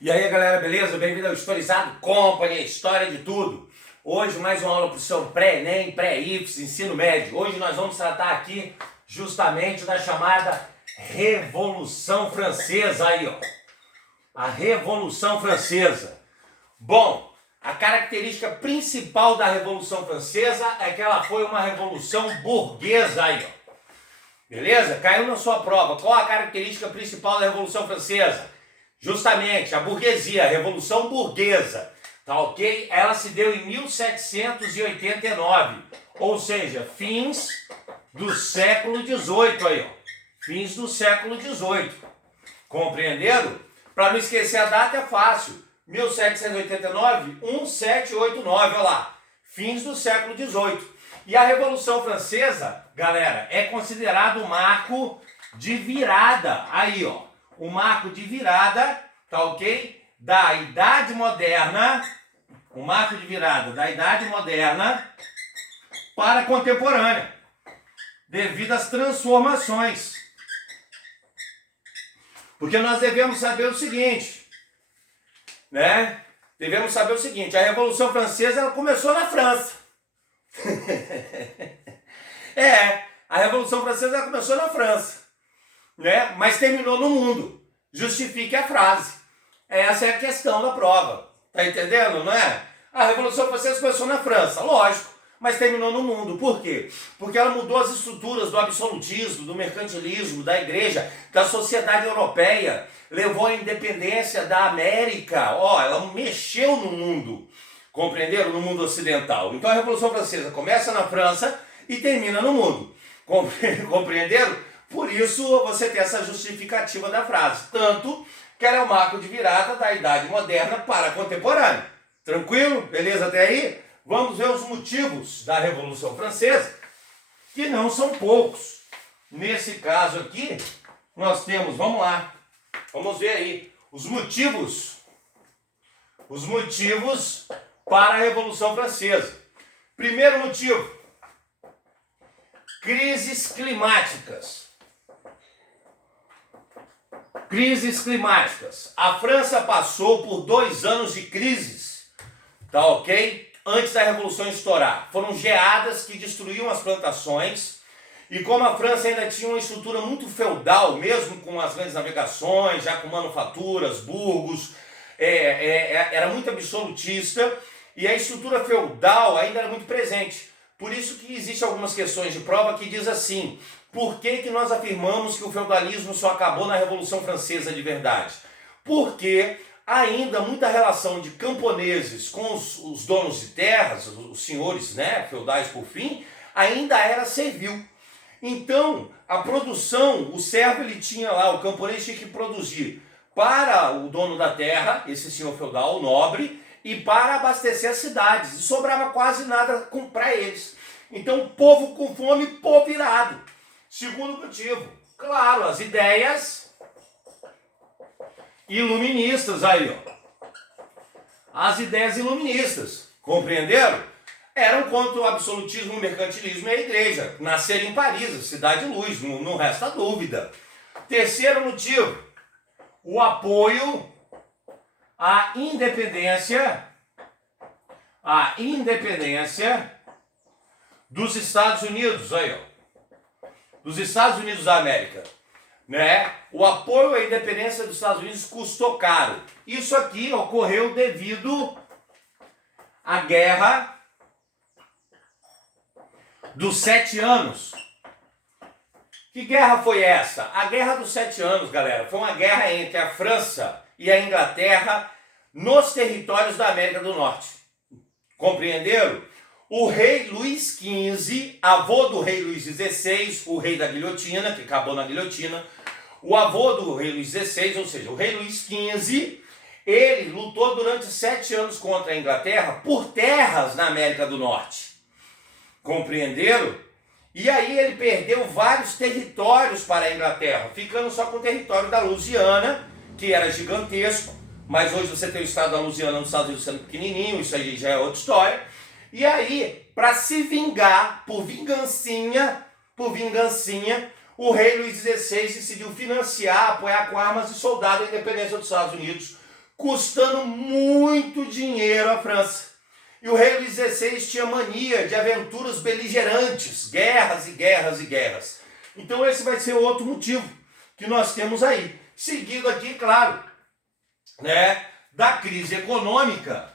E aí galera, beleza? Bem-vindo ao Historizado Company, a história de tudo. Hoje mais uma aula para o seu pré-ENEM, pré-IFES, ensino médio. Hoje nós vamos tratar aqui justamente da chamada Revolução Francesa aí, ó. A Revolução Francesa. Bom, a característica principal da Revolução Francesa é que ela foi uma revolução burguesa aí, ó. Beleza? Caiu na sua prova. Qual a característica principal da Revolução Francesa? Justamente a burguesia, a Revolução Burguesa, tá ok? Ela se deu em 1789, ou seja, fins do século XVIII aí, ó. Fins do século XVIII. Compreenderam? Para não esquecer a data é fácil. 1789, 1789, olha lá. Fins do século XVIII. E a Revolução Francesa, galera, é considerado um marco de virada aí, ó. O marco de virada, tá ok? Da Idade Moderna, o marco de virada da Idade Moderna para a contemporânea, devido às transformações. Porque nós devemos saber o seguinte, né? Devemos saber o seguinte, a Revolução Francesa ela começou na França. A Revolução Francesa ela começou na França, né? Mas terminou no mundo. Justifique a frase. Essa é a questão da prova. Tá entendendo, não é? A Revolução Francesa começou na França, lógico, mas terminou no mundo. Por quê? Porque ela mudou as estruturas do absolutismo, do mercantilismo, da igreja, da sociedade europeia, levou à independência da América. Ela mexeu no mundo, compreenderam? No mundo ocidental. Então a Revolução Francesa começa na França e termina no mundo. Compreenderam? Por isso você tem essa justificativa da frase. Tanto que ela é o marco de virada da Idade Moderna para a contemporânea. Tranquilo? Beleza até aí? Vamos ver os motivos da Revolução Francesa, que não são poucos. Nesse caso aqui, nós temos, vamos lá, vamos ver aí, os motivos para a Revolução Francesa. Primeiro motivo, crises climáticas. Crises climáticas. A França passou por 2 anos de crises, tá ok? Antes da Revolução estourar. Foram geadas que destruíam as plantações. E como a França ainda tinha uma estrutura muito feudal, mesmo com as grandes navegações, já com manufaturas, burgos, era muito absolutista. E a estrutura feudal ainda era muito presente. Por isso que existem algumas questões de prova que diz assim: por que nós afirmamos que o feudalismo só acabou na Revolução Francesa de verdade? Porque ainda muita relação de camponeses com os donos de terras, os senhores, né, feudais por fim, ainda era servil. Então, a produção, o servo ele tinha lá, o camponês tinha que produzir para o dono da terra, esse senhor feudal, o nobre, e para abastecer as cidades. E sobrava quase nada para eles. Então, povo com fome, povo irado. Segundo motivo, claro, as ideias iluministas aí, ó. As ideias iluministas, compreenderam? Eram contra o absolutismo, o mercantilismo e a igreja. Nasceram em Paris, a cidade luz, não resta dúvida. Terceiro motivo, o apoio à independência dos Estados Unidos, aí, ó. Dos Estados Unidos da América, né? O apoio à independência dos Estados Unidos custou caro. Isso aqui ocorreu devido à Guerra dos 7 anos. Que guerra foi essa? A Guerra dos 7 anos, galera, foi uma guerra entre a França e a Inglaterra nos territórios da América do Norte. Compreenderam? O rei Luís XV, avô do rei Luís XVI, o rei da guilhotina, que acabou na guilhotina, o avô do rei Luís XVI, ou seja, o rei Luís XV, ele lutou durante 7 anos contra a Inglaterra por terras na América do Norte. Compreenderam? E aí ele perdeu vários territórios para a Inglaterra, ficando só com o território da Louisiana, que era gigantesco, mas hoje você tem o estado da Louisiana nos Estados Unidos sendo pequenininho, isso aí já é outra história. E aí, para se vingar, por vingancinha, o rei Luís XVI decidiu financiar, apoiar com armas e soldados a independência dos Estados Unidos custando muito dinheiro à França. E o rei Luís XVI tinha mania de aventuras beligerantes, guerras e guerras e guerras. Então esse vai ser outro motivo que nós temos aí. Seguido aqui, claro, né, da crise econômica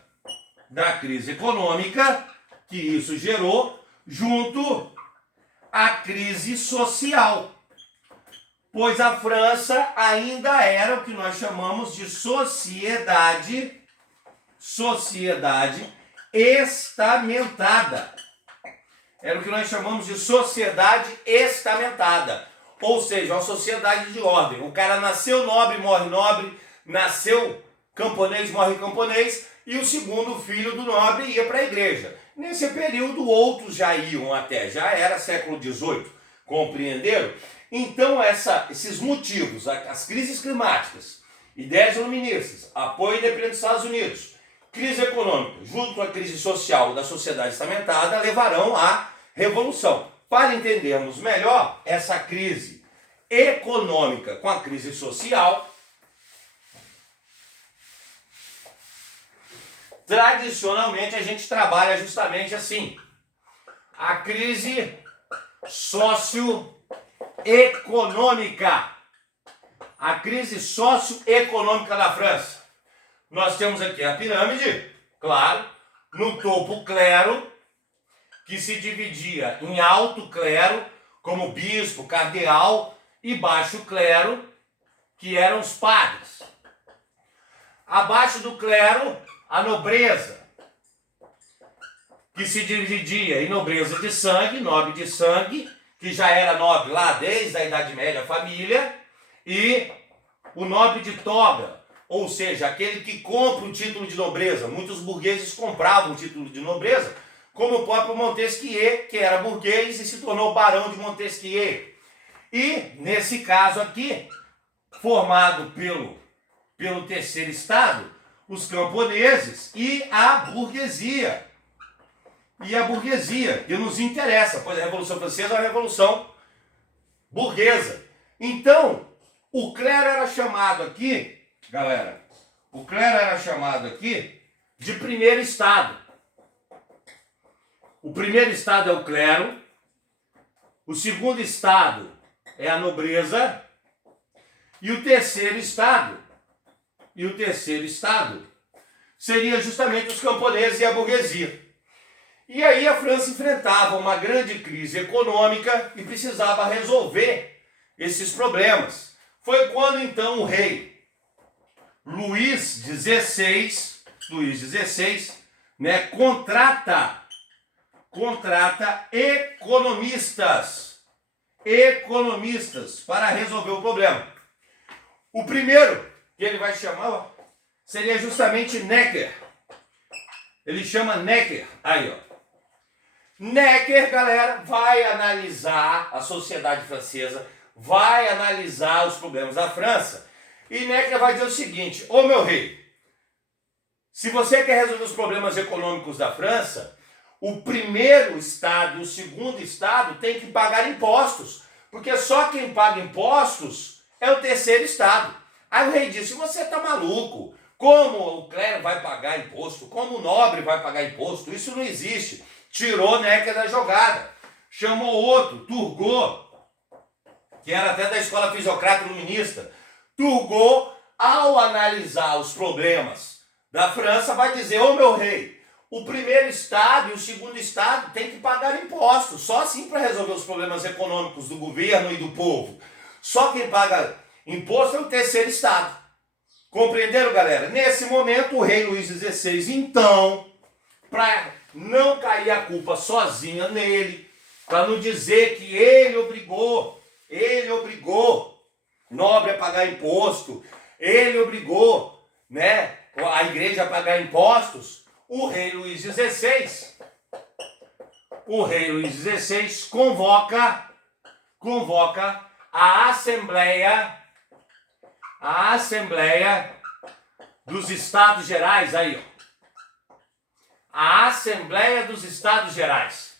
que isso gerou, junto à crise social. Pois a França ainda era o que nós chamamos de sociedade estamentada. Era o que nós chamamos de sociedade estamentada. Ou seja, uma sociedade de ordem. O cara nasceu nobre, morre nobre, nasceu camponês, morre camponês, e o segundo filho do nobre ia para a igreja. Nesse período, outros já iam até, já era século XVIII, compreenderam? Então, esses motivos, as crises climáticas, ideias iluministas, apoio independente dos Estados Unidos, crise econômica, junto à crise social da sociedade estamentada, levarão à revolução. Para entendermos melhor essa crise econômica com a crise social, tradicionalmente a gente trabalha justamente assim. A crise socioeconômica. A crise socioeconômica da França. Nós temos aqui a pirâmide, claro, no topo o clero, que se dividia em alto clero, como bispo, cardeal, e baixo clero, que eram os padres. Abaixo do clero, a nobreza, que se dividia em nobreza de sangue, nobre de sangue, que já era nobre lá desde a Idade Média, a família, e o nobre de toga, ou seja, aquele que compra o título de nobreza. Muitos burgueses compravam o título de nobreza, como o próprio Montesquieu, que era burguês e se tornou barão de Montesquieu. E, nesse caso aqui, formado pelo terceiro estado, os camponeses e a burguesia. E a burguesia, que nos interessa, pois a Revolução Francesa é uma revolução burguesa. Então, o clero era chamado aqui, galera, de primeiro estado. O primeiro estado é o clero, o segundo estado é a nobreza, e o terceiro estado seria justamente os camponeses e a burguesia. E aí a França enfrentava uma grande crise econômica e precisava resolver esses problemas. Foi quando então o rei Luís XVI, né, contrata economistas para resolver o problema. O primeiro que ele vai chamar seria justamente Necker. Ele chama Necker, aí ó. Necker, galera, vai analisar a sociedade francesa, vai analisar os problemas da França, e Necker vai dizer o seguinte: ô meu rei, se você quer resolver os problemas econômicos da França, o primeiro estado e o segundo estado tem que pagar impostos, porque só quem paga impostos é o terceiro estado. Aí o rei disse: você tá maluco? Como o clero vai pagar imposto? Como o nobre vai pagar imposto? Isso não existe. Tirou Necker da jogada. Chamou outro, Turgot, que era até da escola fisiocrata iluminista. Turgot, ao analisar os problemas da França, vai dizer: ô meu rei, o primeiro estado e o segundo estado têm que pagar impostos. Só assim para resolver os problemas econômicos do governo e do povo. Só quem paga imposto é o terceiro estado. Compreenderam, galera? Nesse momento, o rei Luís XVI, então, para não cair a culpa sozinha nele, para não dizer que ele obrigou nobre a pagar imposto, ele obrigou, né, a igreja a pagar impostos, o rei Luís XVI convoca a Assembleia dos Estados Gerais, aí, ó. A Assembleia dos Estados Gerais.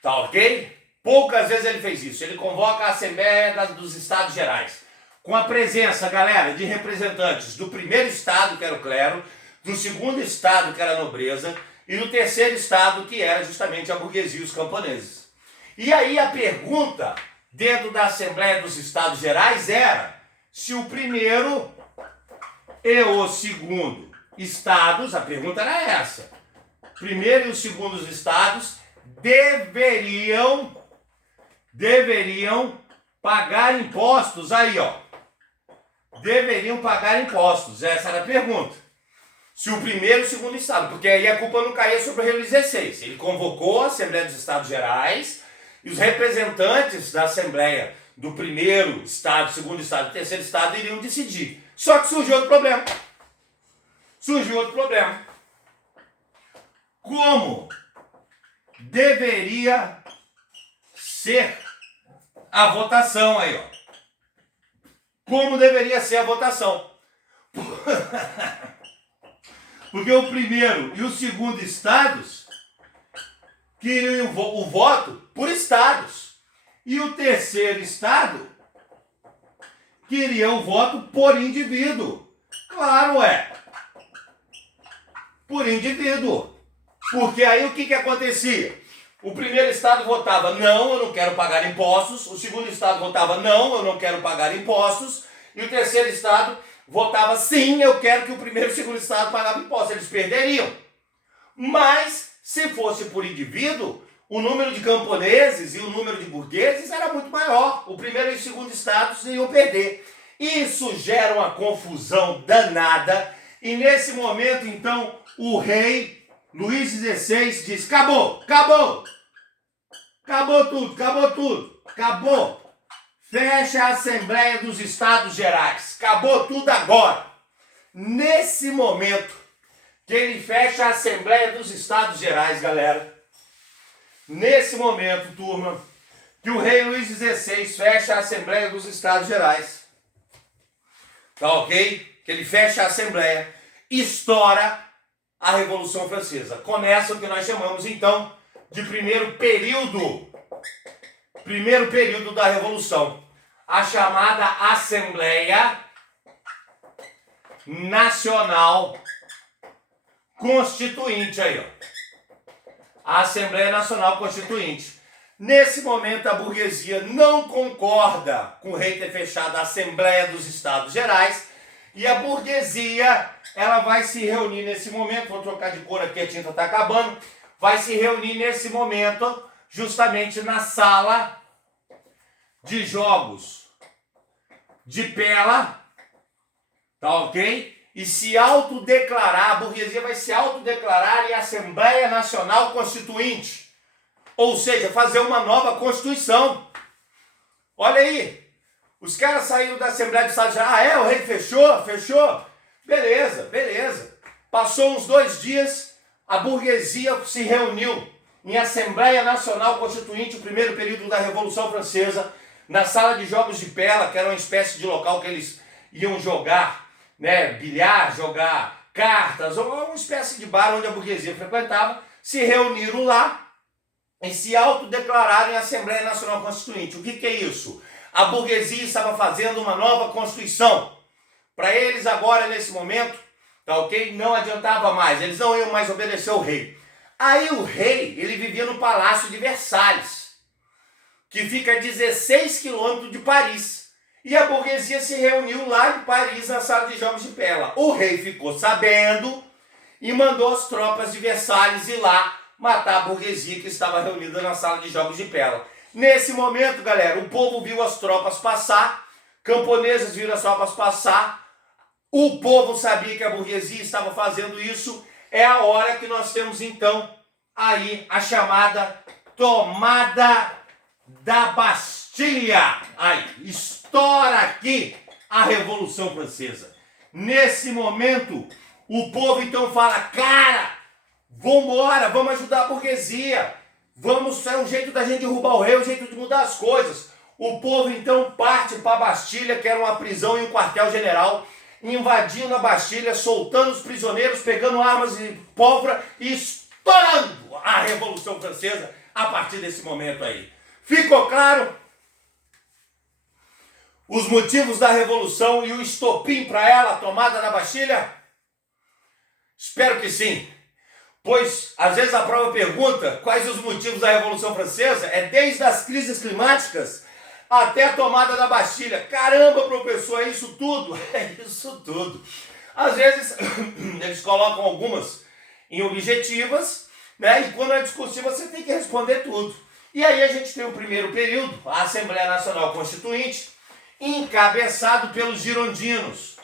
Tá ok? Poucas vezes ele fez isso. Ele convoca a Assembleia dos Estados Gerais. com a presença, galera, de representantes do primeiro estado, que era o clero, do segundo estado, que era a nobreza, e do terceiro estado, que era justamente a burguesia e os camponeses. E aí a pergunta dentro da Assembleia dos Estados Gerais era se o primeiro e o segundo estados, a pergunta era essa, primeiro e os segundos estados deveriam pagar impostos, aí ó, deveriam pagar impostos, essa era a pergunta. Se o primeiro e o segundo estado, porque aí a culpa não caía sobre o rei Luís XVI. Ele convocou a Assembleia dos Estados Gerais e os representantes da Assembleia do primeiro estado, segundo estado e terceiro estado iriam decidir. Só que surgiu outro problema. Como deveria ser a votação aí, ó? Como deveria ser a votação? Porque o primeiro e o segundo estados queriam o voto por estados. E o terceiro estado queria o voto por indivíduo. Claro, por indivíduo. Porque aí o que acontecia? O primeiro estado votava, não, eu não quero pagar impostos. O segundo estado votava, não, eu não quero pagar impostos. E o terceiro estado votava, sim, eu quero que o primeiro e o segundo estado pagassem impostos. Eles perderiam. Mas, se fosse por indivíduo, o número de camponeses e o número de burgueses era muito maior. O primeiro e o segundo estados iam perder. Isso gera uma confusão danada. E nesse momento, então, o rei Luís XVI diz, acabou tudo. Fecha a Assembleia dos Estados Gerais. Acabou tudo agora. Nesse momento que ele fecha a Assembleia dos Estados Gerais, galera. Nesse momento, turma, que o rei Luís XVI fecha a Assembleia dos Estados Gerais. Tá ok? Que ele fecha a Assembleia. Estoura a Revolução Francesa. Começa o que nós chamamos, então, de primeiro período da Revolução. A chamada Assembleia Nacional Constituinte aí, ó. A Assembleia Nacional Constituinte. Nesse momento, a burguesia não concorda com o rei ter fechado a Assembleia dos Estados Gerais e a burguesia, ela vai se reunir nesse momento, vou trocar de cor aqui, a tinta está acabando, vai se reunir nesse momento justamente na sala de jogos de Pella, tá ok? E se autodeclarar, a burguesia vai se autodeclarar em Assembleia Nacional Constituinte. Ou seja, fazer uma nova Constituição. Olha aí, os caras saíram da Assembleia dos Estados Gerais, o rei fechou? Beleza. Passou uns 2 dias, a burguesia se reuniu em Assembleia Nacional Constituinte, o primeiro período da Revolução Francesa, na sala de jogos de Pella, que era uma espécie de local que eles iam jogar, né, bilhar, jogar cartas, ou uma espécie de bar onde a burguesia frequentava, se reuniram lá e se autodeclararam em Assembleia Nacional Constituinte. O que é isso? A burguesia estava fazendo uma nova Constituição. Para eles agora, nesse momento, tá ok? Não adiantava mais, eles não iam mais obedecer ao rei. Aí o rei, ele vivia no Palácio de Versalhes, que fica a 16 quilômetros de Paris. E a burguesia se reuniu lá em Paris, na sala de jogos de Pella. O rei ficou sabendo e mandou as tropas de Versalhes ir lá matar a burguesia que estava reunida na sala de jogos de Pella. Nesse momento, galera, o povo viu as tropas passar, camponeses viram as tropas passar, o povo sabia que a burguesia estava fazendo isso. É a hora que nós temos, então, aí a chamada tomada da Bastilha. Aí, estoura aqui a Revolução Francesa. Nesse momento, o povo então fala, cara, vambora, vamos ajudar a burguesia. Vamos, é um jeito da gente derrubar o rei, um jeito de mudar as coisas. O povo então parte para a Bastilha, que era uma prisão e um quartel-general, invadindo a Bastilha, soltando os prisioneiros, pegando armas e pólvora e estourando a Revolução Francesa a partir desse momento aí. Ficou claro? os motivos da revolução e o estopim para ela, a tomada da Bastilha? Espero que sim. Pois, às vezes a prova pergunta quais os motivos da Revolução Francesa, é desde as crises climáticas até a tomada da Bastilha. Caramba, professor, é isso tudo? É isso tudo. Às vezes, eles colocam algumas em objetivas, né? E quando é discursiva, você tem que responder tudo. E aí a gente tem o primeiro período, a Assembleia Nacional Constituinte, encabeçado pelos girondinos.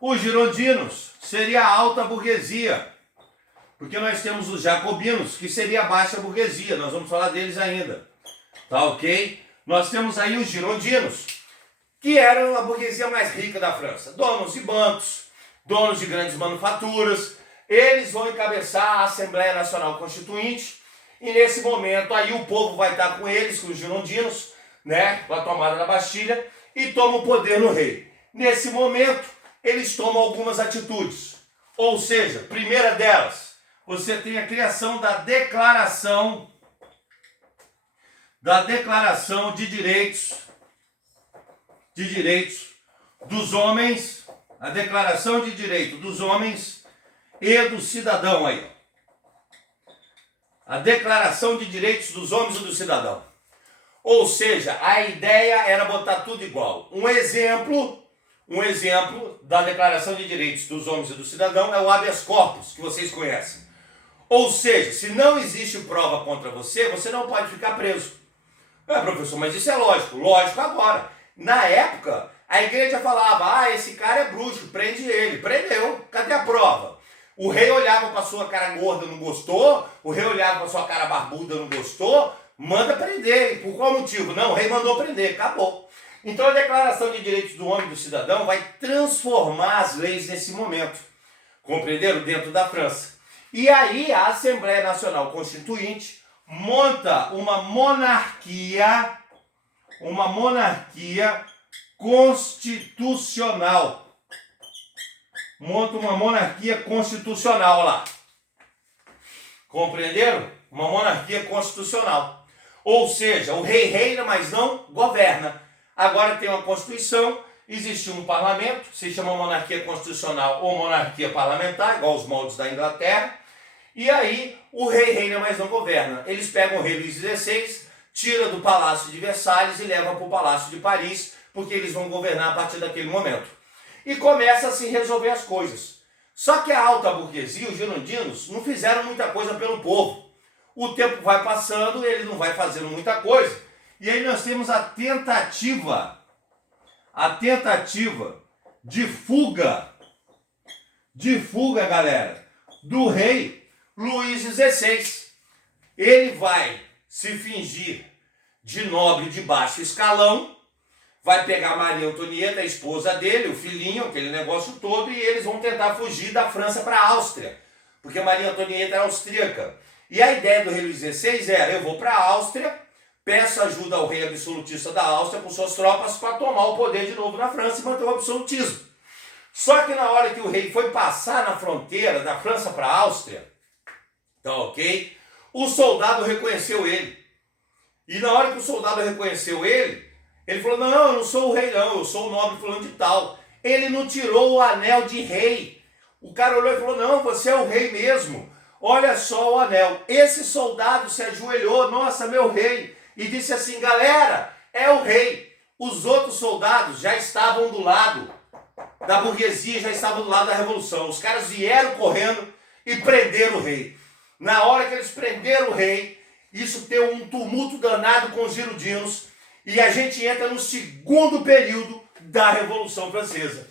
Os girondinos seria a alta burguesia, porque nós temos os jacobinos, que seria a baixa burguesia, nós vamos falar deles ainda, tá ok? Nós temos aí os girondinos, que eram a burguesia mais rica da França, donos de bancos, donos de grandes manufaturas. Eles vão encabeçar a Assembleia Nacional Constituinte, e nesse momento aí o povo vai estar com eles, com os girondinos, né, com a tomada da Bastilha, e toma o poder no rei. Nesse momento, eles tomam algumas atitudes, ou seja, primeira delas, você tem a criação da Declaração de Direitos dos Homens, a Declaração de Direito dos Homens e do Cidadão aí. A Declaração de Direitos dos Homens e do Cidadão. Ou seja, a ideia era botar tudo igual. Um exemplo da Declaração de Direitos dos Homens e do Cidadão é o habeas corpus, que vocês conhecem. Ou seja, se não existe prova contra você, você não pode ficar preso. Professor, mas isso é lógico. Lógico agora. Na época, a igreja falava, esse cara é bruxo, prende ele. Prendeu, cadê a prova? O rei olhava para sua cara gorda, não gostou. O rei olhava para sua cara barbuda, não gostou. Manda prender. E por qual motivo? Não, o rei mandou prender, acabou. Então a Declaração de Direitos do Homem e do Cidadão vai transformar as leis nesse momento. Compreenderam? Dentro da França. E aí a Assembleia Nacional Constituinte monta uma monarquia constitucional. Monta uma monarquia constitucional lá. Compreenderam? Uma monarquia constitucional. Ou seja, o rei reina, mas não governa. Agora tem uma Constituição, existe um parlamento, se chama monarquia constitucional ou monarquia parlamentar, igual os moldes da Inglaterra. E aí o rei reina, mas não governa. Eles pegam o rei Luís XVI, tira do Palácio de Versalhes e levam para o Palácio de Paris, porque eles vão governar a partir daquele momento. E começa a se resolver as coisas. Só que a alta burguesia, os girondinos, não fizeram muita coisa pelo povo. O tempo vai passando, ele não vai fazendo muita coisa. E aí nós temos a tentativa de fuga, galera, do rei Luís XVI. Ele vai se fingir de nobre de baixo escalão, vai pegar Maria Antonieta, a esposa dele, o filhinho, aquele negócio todo, e eles vão tentar fugir da França para a Áustria, porque Maria Antonieta era austríaca. E a ideia do rei Luís XVI era, eu vou para a Áustria, peço ajuda ao rei absolutista da Áustria com suas tropas para tomar o poder de novo na França e manter o absolutismo. Só que na hora que o rei foi passar na fronteira da França para a Áustria, tá ok? O soldado reconheceu ele. E na hora que o soldado reconheceu ele falou, não, eu não sou o rei não, eu sou o nobre fulano de tal. Ele não tirou o anel de rei. O cara olhou e falou, não, você é o rei mesmo. Olha só o anel. Esse soldado se ajoelhou, nossa, meu rei, e disse assim, galera, é o rei. Os outros soldados já estavam do lado da burguesia, já estavam do lado da revolução. Os caras vieram correndo e prenderam o rei. Na hora que eles prenderam o rei, isso deu um tumulto danado com os girondinos e a gente entra no segundo período da Revolução Francesa.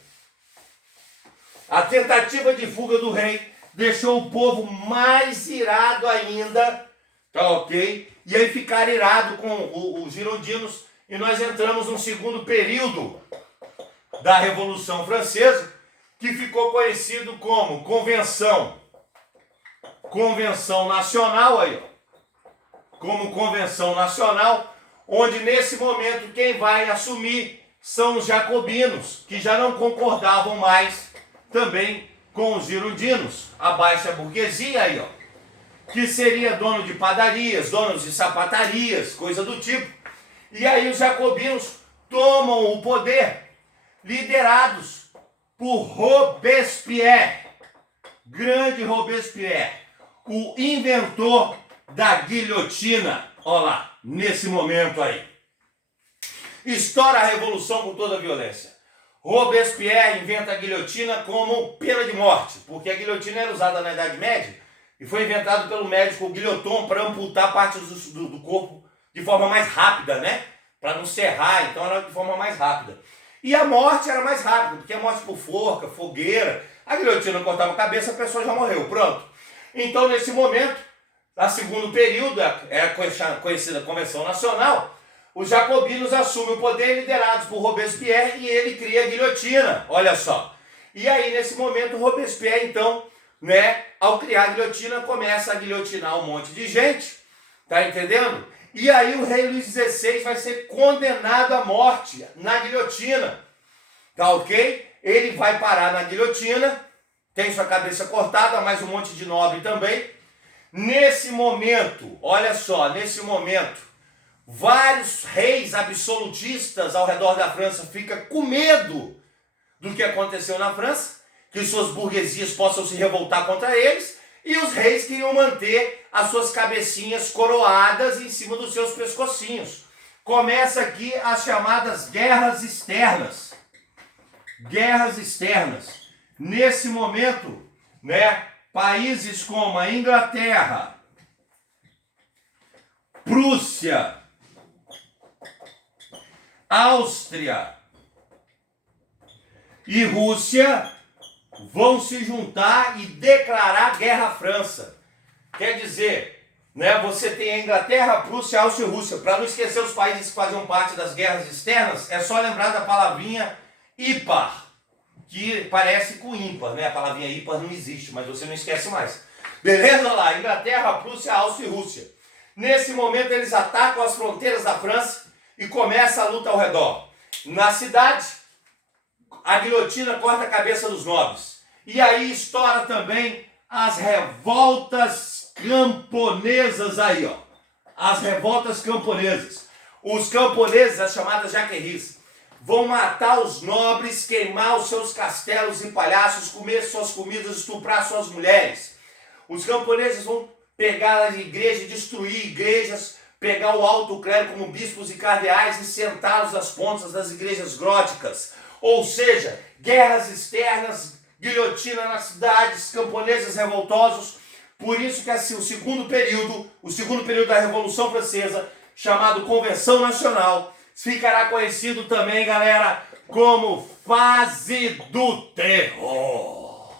A tentativa de fuga do rei deixou o povo mais irado ainda, tá ok? E aí ficaram irados com os girondinos e nós entramos no segundo período da Revolução Francesa, que ficou conhecido como Convenção Nacional, aí, ó, como Convenção Nacional, onde nesse momento quem vai assumir são os jacobinos, que já não concordavam mais também com os girondinos, a baixa burguesia aí, ó, que seria dono de padarias, donos de sapatarias, coisa do tipo. E aí os jacobinos tomam o poder, liderados por Robespierre, grande Robespierre, o inventor da guilhotina. Olha lá, nesse momento aí. Estoura a revolução com toda a violência. Robespierre inventa a guilhotina como pena de morte, porque a guilhotina era usada na Idade Média e foi inventado pelo médico Guillotin para amputar partes do corpo de forma mais rápida, né? Para não serrar, então era de forma mais rápida. E a morte era mais rápida, porque a morte por forca, fogueira, a guilhotina cortava a cabeça, a pessoa já morreu, pronto. Então, nesse momento, no segundo período, é conhecida Convenção Nacional, os jacobinos assumem o poder liderados por Robespierre e ele cria a guilhotina, olha só. E aí, nesse momento, Robespierre, então, né, ao criar a guilhotina, começa a guilhotinar um monte de gente, tá entendendo? E aí o rei Luís XVI vai ser condenado à morte na guilhotina, tá ok? Ele vai parar na guilhotina, tem sua cabeça cortada, mais um monte de nobre também. Nesse momento, olha só, nesse momento, vários reis absolutistas ao redor da França ficam com medo do que aconteceu na França, que suas burguesias possam se revoltar contra eles, e os reis queriam manter as suas cabecinhas coroadas em cima dos seus pescocinhos. Começa aqui as chamadas guerras externas. Guerras externas. Nesse momento, né, países como a Inglaterra, Prússia, Áustria e Rússia vão se juntar e declarar guerra à França. Quer dizer, né, você tem a Inglaterra, Prússia, Áustria e Rússia. Para não esquecer os países que faziam parte das guerras externas, é só lembrar da palavrinha ímpar, que parece com ímpar, né? A palavrinha ímpar não existe, mas você não esquece mais. Beleza? Lá, Inglaterra, Prússia, Áustria e Rússia. Nesse momento eles atacam as fronteiras da França e começa a luta ao redor. Na cidade, a guilhotina corta a cabeça dos nobres. E aí estoura também as revoltas camponesas aí, ó. As revoltas camponesas. Os camponeses, as chamadas jaqueries, vão matar os nobres, queimar os seus castelos e palhaços, comer suas comidas, estuprar suas mulheres. Os camponeses vão pegar as igrejas, destruir igrejas, pegar o alto clero como bispos e cardeais e sentá-los nas pontas das igrejas góticas. Ou seja, guerras externas, guilhotina nas cidades, camponeses revoltosos. Por isso que assim, o segundo período da Revolução Francesa, chamado Convenção Nacional, ficará conhecido também, galera, como fase do terror.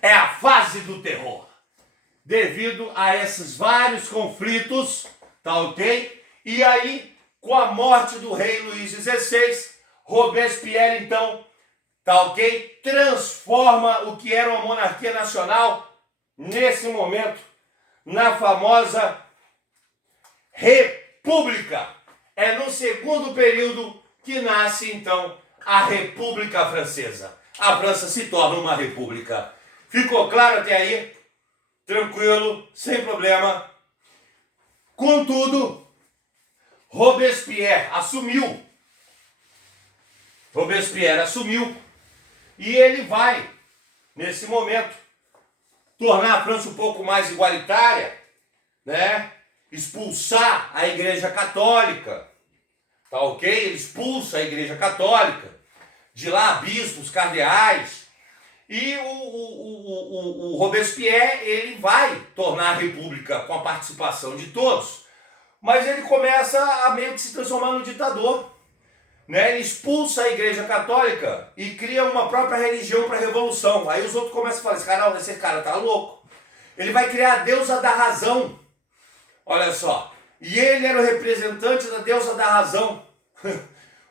É a fase do terror. Devido a esses vários conflitos, tá ok? E aí, com a morte do rei Luís XVI, Robespierre, então, tá ok? Transforma o que era uma monarquia nacional, nesse momento, na famosa República. É no segundo período que nasce, então, a República Francesa. A França se torna uma república. Ficou claro até aí? Tranquilo, sem problema. Contudo, Robespierre assumiu. E ele vai, nesse momento, tornar a França um pouco mais igualitária, né? Expulsar a Igreja Católica, tá ok? Ele expulsa a Igreja Católica, de lá bispos, cardeais, e o Robespierre, ele vai tornar a república com a participação de todos, mas ele começa a meio que se transformar num ditador, né? Ele expulsa a Igreja Católica e cria uma própria religião para a Revolução. Aí os outros começam a falar, esse cara tá louco. Ele vai criar a deusa da razão. Olha só, e ele era o representante da deusa da razão.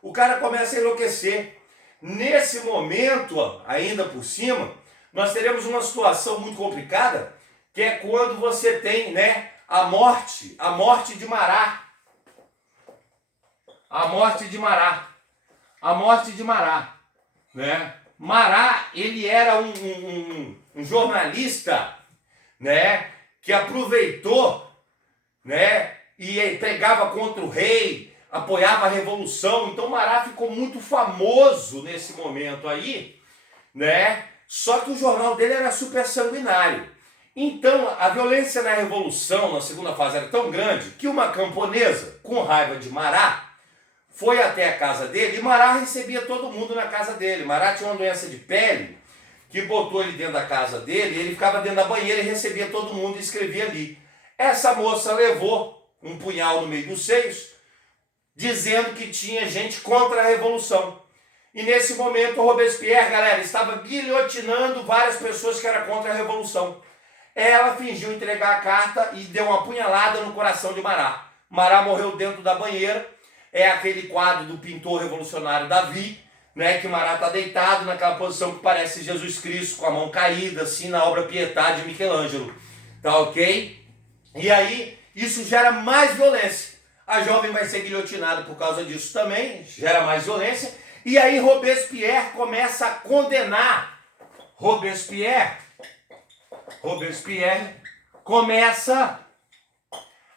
O cara começa a enlouquecer. Nesse momento, ainda por cima, nós teremos uma situação muito complicada, que é quando você tem, né, a morte de Marat. A morte de Marat, né? Marat, ele era um jornalista, né, que aproveitou, né, e pregava contra o rei, apoiava a revolução. Então Marat ficou muito famoso nesse momento aí, né? Só que o jornal dele era super sanguinário. Então a violência na revolução, na segunda fase, era tão grande que uma camponesa, com raiva de Marat, foi até a casa dele e Marat recebia todo mundo na casa dele. Marat tinha uma doença de pele que botou ele dentro da casa dele e ele ficava dentro da banheira e recebia todo mundo e escrevia ali. Essa moça levou um punhal no meio dos seios, dizendo que tinha gente contra a revolução. E nesse momento o Robespierre, galera, estava guilhotinando várias pessoas que eram contra a revolução. Ela fingiu entregar a carta e deu uma punhalada no coração de Marat. Marat morreu dentro da banheira. É aquele quadro do pintor revolucionário Davi, né, que Marat está deitado naquela posição que parece Jesus Cristo, com a mão caída, assim, na obra Pietà de Michelangelo. Tá ok? E aí, isso gera mais violência. A jovem vai ser guilhotinada por causa disso também, gera mais violência. E aí Robespierre começa a condenar. Robespierre começa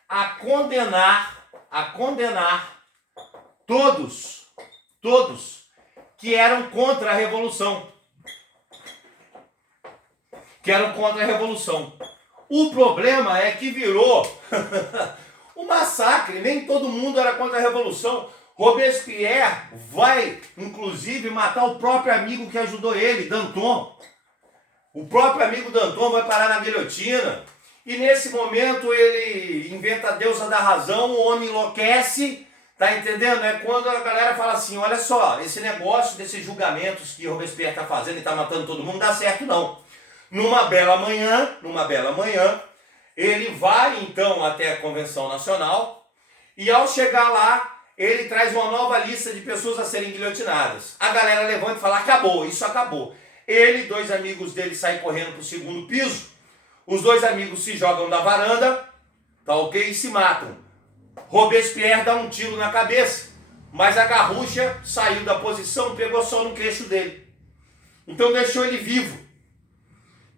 a condenar todos que eram contra a revolução. O problema é que virou um massacre, nem todo mundo era contra a revolução. Robespierre vai, inclusive, matar o próprio amigo que ajudou ele, Danton. O próprio amigo Danton vai parar na guilhotina. E nesse momento ele inventa a deusa da razão, o homem enlouquece. Tá entendendo? É quando a galera fala assim, olha só, esse negócio desses julgamentos que Robespierre tá fazendo e tá matando todo mundo, não dá certo não. Numa bela manhã, ele vai então até a Convenção Nacional e ao chegar lá, ele traz uma nova lista de pessoas a serem guilhotinadas. A galera levanta e fala, acabou, isso acabou. Ele e dois amigos dele saem correndo pro segundo piso, os dois amigos se jogam da varanda, tá ok? E se matam. Robespierre dá um tiro na cabeça, mas a garrucha saiu da posição e pegou só no queixo dele. Então deixou ele vivo.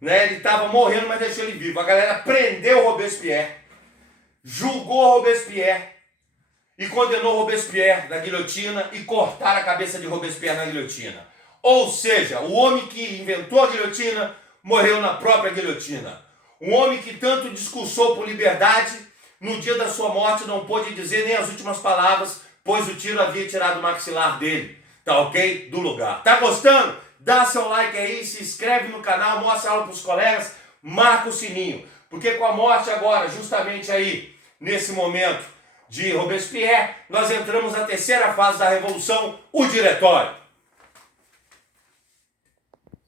Né? Ele estava morrendo, mas deixou ele vivo. A galera prendeu Robespierre, julgou Robespierre e condenou Robespierre na guilhotina e cortaram a cabeça de Robespierre na guilhotina. Ou seja, o homem que inventou a guilhotina morreu na própria guilhotina. Um homem que tanto discursou por liberdade, no dia da sua morte não pôde dizer nem as últimas palavras, pois o tiro havia tirado o maxilar dele, tá ok? Do lugar. Tá gostando? Dá seu like aí, se inscreve no canal, mostra a aula para os colegas, marca o sininho. Porque com a morte agora, justamente aí, nesse momento de Robespierre, nós entramos na terceira fase da Revolução, o Diretório.